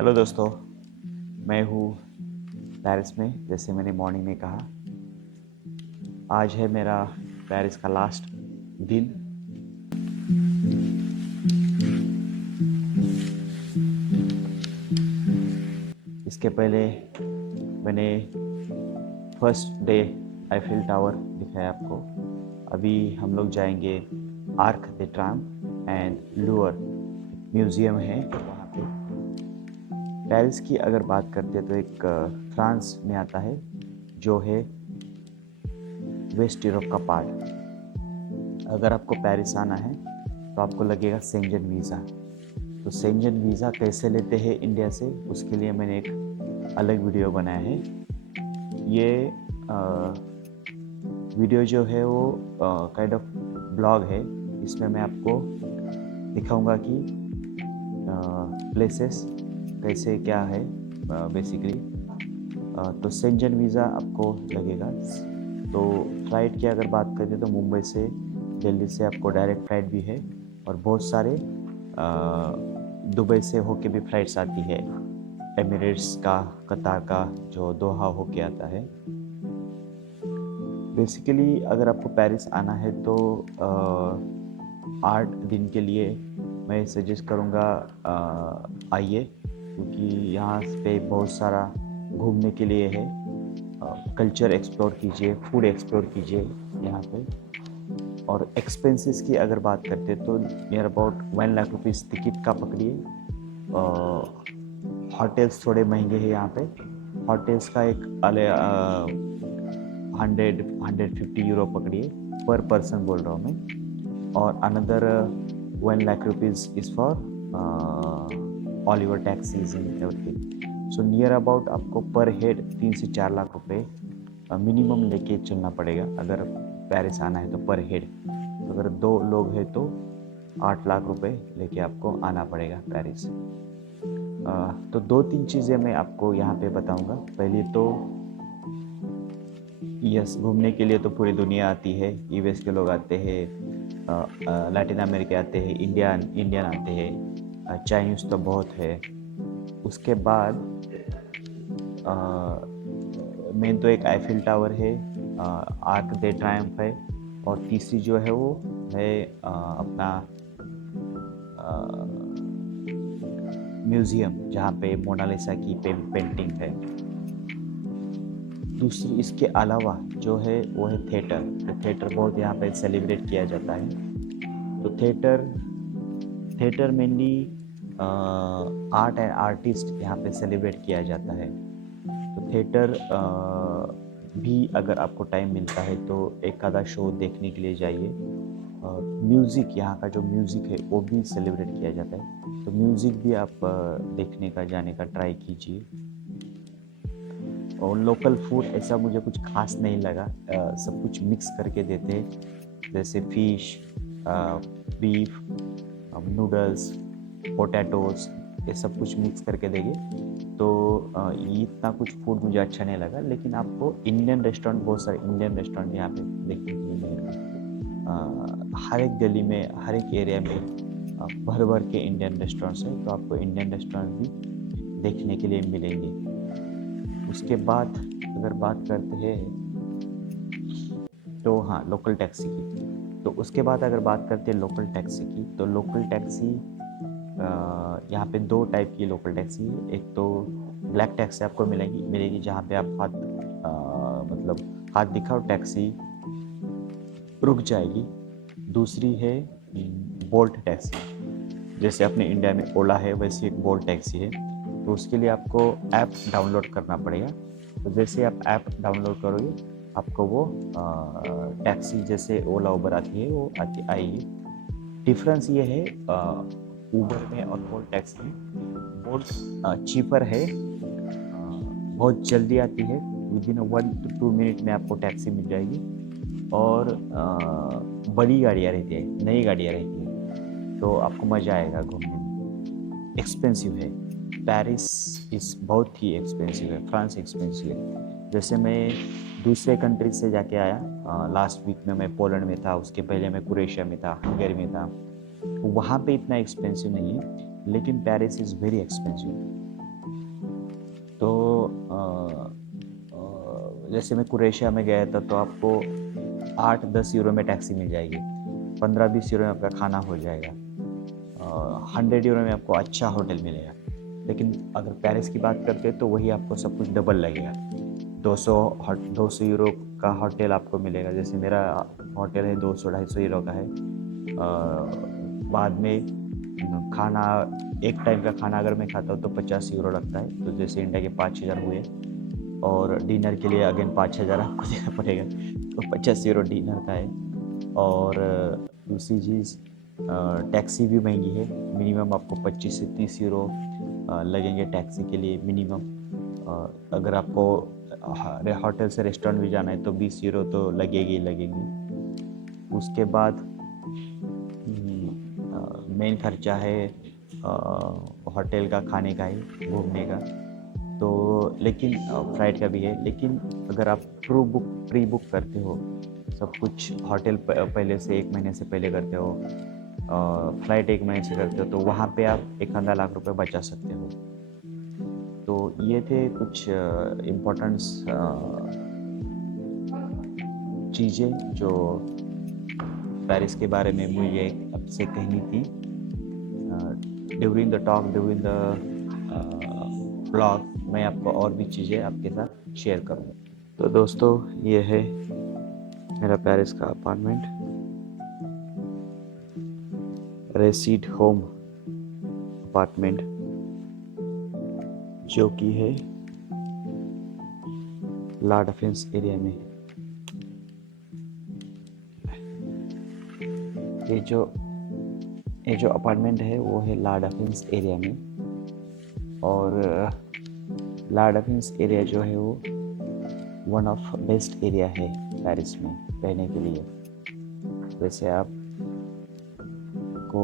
Hello दोस्तों, मैं हूँ पेरिस में। जैसे मैंने मॉर्निंग में कहा, आज है मेरा पेरिस का लास्ट दिन। इसके पहले मैंने फर्स्ट डे आईफिल टावर दिखाया आपको। अभी हम लोग जाएंगे arc they Triumph and Louvre museum है वहाँ पे। पेरिस की अगर बात करते हैं तो एक फ्रांस में आता है, जो है वेस्ट यूरोप का पार्ट। अगर आपको पेरिस आना है तो आपको लगेगा शेंजन वीज़ा। तो शेंजन वीज़ा कैसे लेते हैं इंडिया से, उसके लिए मैंने एक अलग वीडियो बनाया है। ये वीडियो जो है वो काइंड ऑफ ब्लॉग है। इसमें मैं आपको दिखाऊंगा कि प्लेसेस कैसे क्या है बेसिकली। तो शेंजन वीज़ा आपको लगेगा। तो फ़्लाइट की अगर बात करें तो मुंबई से दिल्ली से आपको डायरेक्ट फ़्लाइट भी है, और बहुत सारे दुबई से होके भी फ़्लाइट्स आती है। एमिरेट्स का, कतार का, जो दोहा होके आता है। बेसिकली अगर आपको पेरिस आना है तो 8 दिन के लिए मैं सजेस्ट करूँगा आइए, क्योंकि यहाँ पे बहुत सारा घूमने के लिए है। कल्चर एक्सप्लोर कीजिए, फूड एक्सप्लोर कीजिए यहाँ पे। और एक्सपेंसेस की अगर बात करते हैं तो near about 1 lakh rupees ticket का पकड़िए। होटल्स थोड़े महंगे हैं यहाँ पे। होटल्स का एक 100-150 यूरो पकड़िए पर पर्सन बोल रहा हूँ मैं। और another 1 lakh rupees is for all your taxis and everything. So near about आपको पर हेड 3 से 4 लाख रुपए मिनिमम लेके चलना पड़ेगा अगर पेरिस आना है तो पर हेड। अगर 2 लोग हैं तो 8 लाख रुपए लेके आपको आना पड़ेगा पेरिस। तो 2-3 चीज़ें मैं आपको यहाँ पे बताऊँगा। पहले तो यस, घूमने के लिए तो पूरी दुनिया आती है। यूएस के लोग आते हैं, लैटिन अमेरिका आते हैं, इंडियन आते हैं, चाइनीज़ तो बहुत है। उसके बाद मेन तो एक आईफिल टावर है, आर्क दे ट्रायम्फ है, और तीसरी जो है वो है अपना म्यूज़ियम, जहाँ पे मोनालिसा की पेंटिंग है। दूसरी इसके अलावा जो है वो है थिएटर। तो थिएटर बहुत यहाँ पे सेलिब्रेट किया जाता है। तो theatre mainly art and artist यहाँ पे सेलिब्रेट किया जाता है। तो थिएटर भी अगर आपको टाइम मिलता है तो एक आधा शो देखने के लिए जाइए। म्यूज़िक, यहाँ का जो म्यूज़िक है वो भी सेलिब्रेट किया जाता है, तो म्यूज़िक भी आप देखने का, जाने का ट्राई कीजिए। और लोकल फूड ऐसा मुझे कुछ खास नहीं लगा। सब कुछ मिक्स करके देते हैं, जैसे फिश, बीफ, नूडल्स, पोटैटोज, ये सब कुछ मिक्स करके देंगे। तो ये इतना कुछ फूड मुझे अच्छा नहीं लगा। लेकिन आपको इंडियन रेस्टोरेंट, बहुत सारे इंडियन रेस्टोरेंट यहाँ पे देखने के लिए मिलेंगे। हर एक गली में, हर एक एरिया में भर भर के इंडियन रेस्टोरेंट्स हैं, तो आपको इंडियन रेस्टोरेंट भी देखने के लिए मिलेंगे। उसके बाद अगर बात करते हैं तो हाँ, लोकल टैक्सी की। तो उसके बाद अगर बात करते हैं लोकल टैक्सी की, तो लोकल टैक्सी यहाँ पे 2 टाइप की लोकल टैक्सी है। एक तो ब्लैक टैक्सी आपको मिलेगी जहाँ पे आप मतलब हाथ दिखाओ, टैक्सी रुक जाएगी। दूसरी है बोल्ट टैक्सी। जैसे अपने इंडिया में ओला है, वैसे एक बोल्ट टैक्सी है। तो उसके लिए आपको ऐप डाउनलोड करना पड़ेगा। तो जैसे आप ऐप डाउनलोड करोगे, आपको वो टैक्सी जैसे ओला उबर आती है वो आएगी। डिफरेंस ये है उबर में और बोल्ट टैक्सी में। बोल्ट चीपर है, बहुत जल्दी आती है, विद इन 1 to 2 मिनट में आपको टैक्सी मिल जाएगी। और बड़ी गाड़ियाँ रहती है, नई गाड़ियाँ रहती है, तो आपको मज़ा आएगा घूमने में। एक्सपेंसिव है, पेरिस इस बहुत ही एक्सपेंसिव है, फ्रांस एक्सपेंसिव है। जैसे मैं दूसरे कंट्री से जाके आया, लास्ट वीक में मैं पोलैंड में था, उसके पहले मैं क्रोएशिया में था, हंगरी में था। वहाँ पे इतना एक्सपेंसिव नहीं है, लेकिन पेरिस इज़ वेरी एक्सपेंसिव। तो जैसे मैं कुरेशिया में गया था तो आपको 8-10 यूरो में टैक्सी मिल जाएगी, 15-20 यूरो में आपका खाना हो जाएगा, 100 यूरो में आपको अच्छा होटल मिलेगा। लेकिन अगर पेरिस की बात करते हैं तो वही आपको सब कुछ डबल लगेगा। 200 यूरो का होटल आपको मिलेगा, जैसे मेरा होटल है 200-250 यूरो का है। बाद में खाना, एक टाइम का खाना अगर मैं खाता हूँ तो 50 यूरो लगता है, तो जैसे इंडिया के 5,000 हुए। और डिनर के लिए अगेन 5,000 आपको देना पड़ेगा, तो 50 यूरो डिनर का है। और दूसरी चीज़, टैक्सी भी महंगी है, मिनिमम आपको 25 से 30 यूरो लगेंगे टैक्सी के लिए मिनिमम। अगर आपको होटल से रेस्टोरेंट भी जाना है तो 20 यूरो तो लगेगी ही लगेंगी। उसके बाद मेन खर्चा है होटल का, खाने का ही, घूमने का। तो लेकिन फ्लाइट का भी है, लेकिन अगर आप प्री बुक करते हो सब कुछ, होटल पहले से 1 महीने से पहले करते हो, फ्लाइट 1 महीने से करते हो, तो वहाँ पे आप 1 लाख रुपए बचा सकते हो। तो ये थे कुछ इम्पोर्टेंट्स चीज़ें जो पेरिस के बारे में मुझे आपसे कहनी थी। During the talk, during the blog, मैं आपको और भी चीज़ें आपके साथ शेयर करूँगा। तो दोस्तों, ये है मेरा पेरिस का अपार्टमेंट, रेसिड होम अपार्टमेंट, जो कि है ला डिफेंस एरिया में। ये जो अपार्टमेंट है वो है ला डिफेंस एरिया में। और ला डिफेंस एरिया जो है वो वन ऑफ बेस्ट एरिया है पेरिस में रहने के लिए। जैसे आप को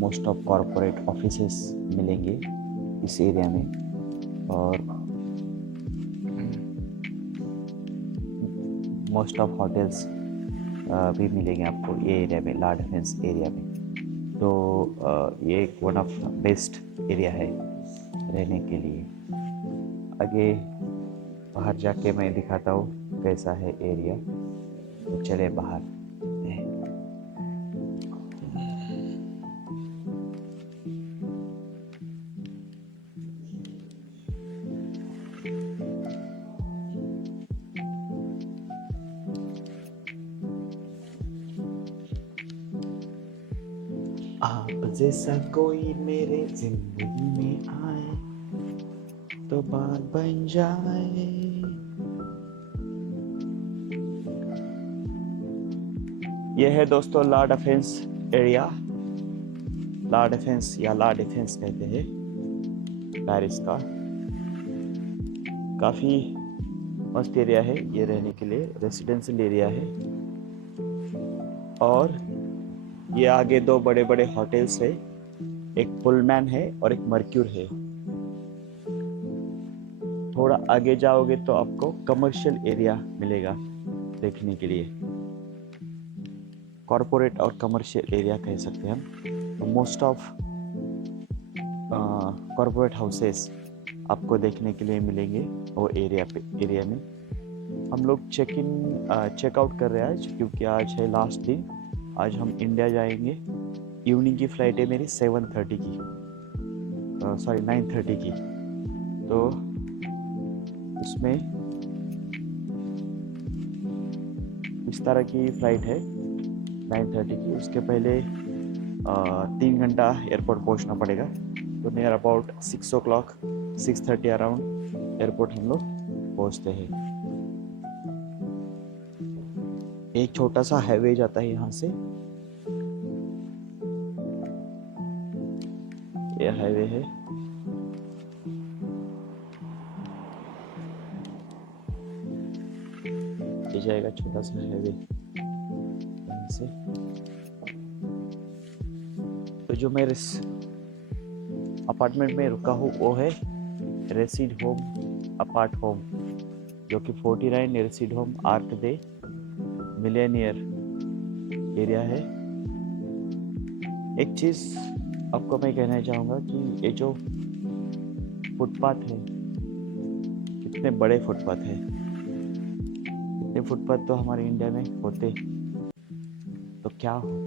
मोस्ट ऑफ कॉरपोरेट ऑफिसेस मिलेंगे इस एरिया में, और मोस्ट ऑफ होटल्स भी मिलेंगे आपको ये एरिया में, ला डिफेंस एरिया में। तो ये एक वन ऑफ बेस्ट एरिया है रहने के लिए। आगे बाहर जाके मैं दिखाता हूँ कैसा है एरिया, तो चले बाहर। आप जैसा कोई मेरे जिंदगी में आए तो बात बन जाए। यह है दोस्तों ला डिफेंस एरिया, ला डिफेंस या ला डिफेंस कहते हैं पेरिस का। काफ़ी मस्त एरिया है ये रहने के लिए, रेसिडेंशियल एरिया है। और ये आगे दो बड़े बड़े होटल्स है, एक पुलमैन है और एक मर्क्यूर है। थोड़ा आगे जाओगे तो आपको कमर्शियल एरिया मिलेगा देखने के लिए, कॉरपोरेट और कमर्शियल एरिया कह सकते हैं हम। मोस्ट ऑफ कॉरपोरेट हाउसेस आपको देखने के लिए मिलेंगे वो एरिया में। हम लोग चेकआउट कर रहे हैं आज, क्योंकि आज है लास्ट दिन। आज हम इंडिया जाएंगे। इवनिंग की फ़्लाइट है मेरी 7:30 की, सॉरी 9:30 की। तो उसमें इस तरह की फ़्लाइट है 9:30 की। उसके पहले 3 घंटा एयरपोर्ट पहुंचना पड़ेगा। तो नियर अबाउट 6:30 अराउंड एयरपोर्ट हम लोग पहुंचते हैं। एक छोटा सा हाईवे जाता है यहाँ से, ये हाईवे है। ये जाएगा छोटा सा हाईवे यहाँ से। तो जो मैं इस अपार्टमेंट में रुका हूँ वो है रेसिड होम अपार्ट होम, जो कि 49 रेसिड होम आर्क दे मिलेनियर एरिया है। एक चीज़ आपको मैं कहना चाहूँगा कि ये जो फुटपाथ है, कितने बड़े फुटपाथ है। इतने फुटपाथ तो हमारे इंडिया में होते तो क्या होता।